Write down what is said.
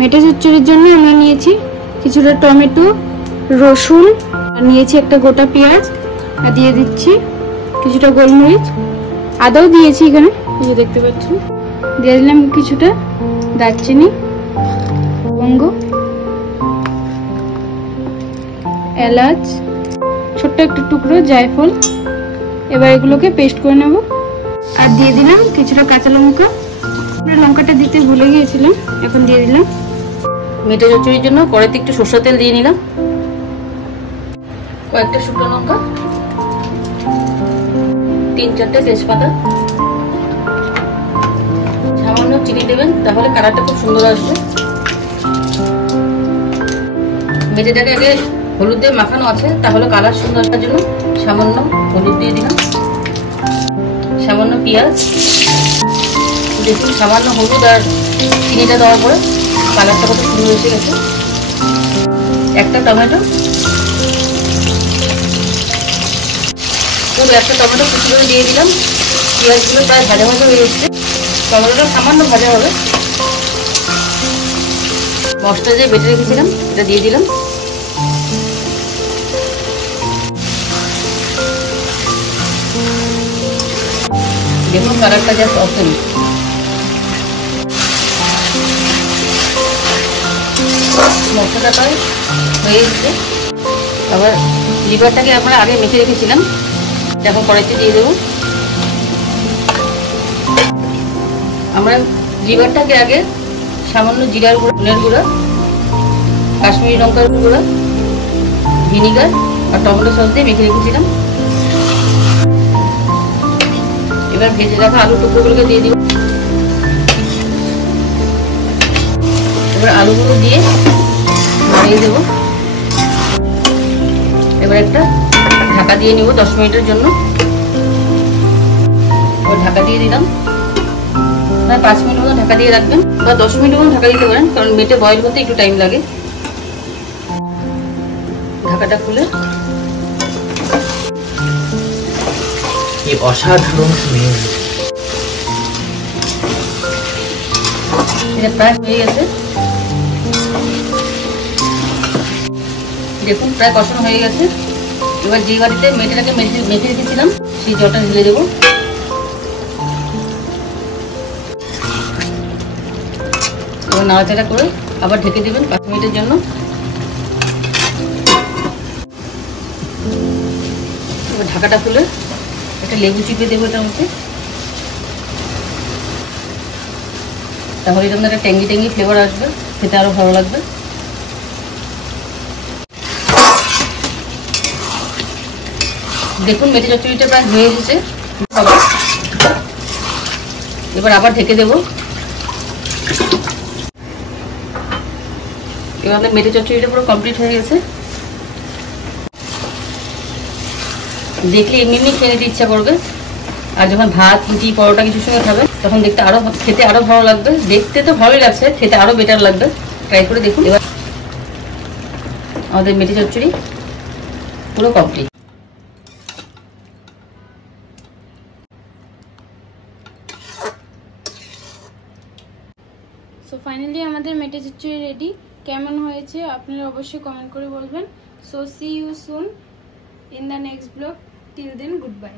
মেটে চচ্চড়ির জন্য আমরা নিয়েছি কিছুটা টমেটো, রসুন, আর নিয়েছি একটা গোটা পেঁয়াজ, আর দিয়ে দিচ্ছি কিছুটা গোলমরিচ, আদাও দিয়েছি এখানে, এই দেখতে পাচ্ছেন। দিয়ে দিলাম কিছুটা দারচিনি, লবঙ্গ, এলাচ, ছোট্ট একটা টুকরো জায়ফল। এবার এগুলোকে পেস্ট করে নেব। আর দিয়ে দিলাম কিছুটা কাঁচা লঙ্কা, লঙ্কাটা দিতে ভুলে গিয়েছিলাম, এখন দিয়ে দিলাম। মেটে চচ্চড়ির জন্য কড়াইতে একটু সরষের তেল দিয়ে নিলাম, কয়েকটা শুকনো লঙ্কা, 3-4টে তেজপাতা, সামান্য চিনি দেবেন, তাহলে কালারটা খুব সুন্দর আসবে। মেটেটাকে আগে হলুদ দিয়ে মাখানো আছে, তাহলে কালার সুন্দর আসার জন্য সামান্য হলুদ দিয়ে দিলাম, সামান্য পেঁয়াজ। দেখুন সামান্য হলুদ আর চিনিটা দেওয়ার পরে কালারটা কত সুন্দর এসে গেছে। একটা টমেটো, পুরো একটা টমেটো কুচি করে দিয়ে দিলাম। পেঁয়াজগুলো প্রায় ভাজা ভাজা হয়ে এসছে, টমেটোটা সামান্য ভাজা হবে। মশলা যে বেটে রেখেছিলাম এটা দিয়ে দিলাম। দেখুন কালারটা জাস্ট অসম। মশলাটা প্রায় হয়ে এসছে। আবার লিভারটাকে আমরা আগে মেখে রেখেছিলাম, এখন কড়াইতে দিয়ে দেবো। আমরা লিভারটাকে আগে সামান্য জিরার গুঁড়া, ধনের গুঁড়া, কাশ্মীরি লঙ্কার গুঁড়া, ভিনিগার আর টমেটো সস দিয়ে মেখে রেখেছিলাম। এবার ভেজে রাখা আলু টুকরোগুলোকে দিয়ে দিব। এবার আলুগুলো দিয়ে নাড়িয়ে দেবো। এবার একটা ঢাকা দিয়ে নিব 10 মিনিটের জন্য। এবার ঢাকা দিয়ে দিলাম। 5 মিনিট মতো ঢাকা দিয়ে রাখবেন বা 10 মিনিট মতো ঢাকা দিতে পারেন, কারণ মেটে বয়েল করতে একটু টাইম লাগে। ঢাকাটা খুলে কি অসাধারণ স্মেল। এটা প্রায় হয়ে গেছে, দেখুন প্রায় কষানো হয়ে গেছে। এবার যে বাটিতে মেটেটাকে মেখে রেখেছিলাম সেই জলটা ঢেলে দেবো। এবার নাড়াচাড়া করে আবার ঢেকে দেবেন 5 মিনিটের জন্য। এবার ঢাকাটা খুলে একটা লেবু চিপে দেবো এটার মধ্যে, তাহলে এটার মধ্যে একটা ট্যাঙ্গি ট্যাঙ্গি ফ্লেভার আসবে, খেতে আরো ভালো লাগবে। দেখুন মেটে চচ্চড়িটা প্রায় হয়ে এসেছে। এবার আবার ঢেকে দেবো। এবার আমাদের মেটে চচ্চড়িটা পুরো কমপ্লিট হয়ে গেছে। দেখলে এমনি খেয়ে নিতে ইচ্ছা করবে, আর যখন ভাত, রুটি, পরোটা কিছুর সঙ্গে খাবে তখন খেতে আরো ভালো লাগবে। দেখতে তো ভালোই লাগছে, খেতে আরো বেটার লাগবে। ট্রাই করে দেখুন। এবার আমাদের মেটে চচ্চড়ি পুরো কমপ্লিট। সো ফাইনালি আমাদের মেটে চচ্চড়ি রেডি। কেমন হয়েছে আপনারা অবশ্যই কমেন্ট করে বলবেন। So see you soon in the next blog. Till then, good by.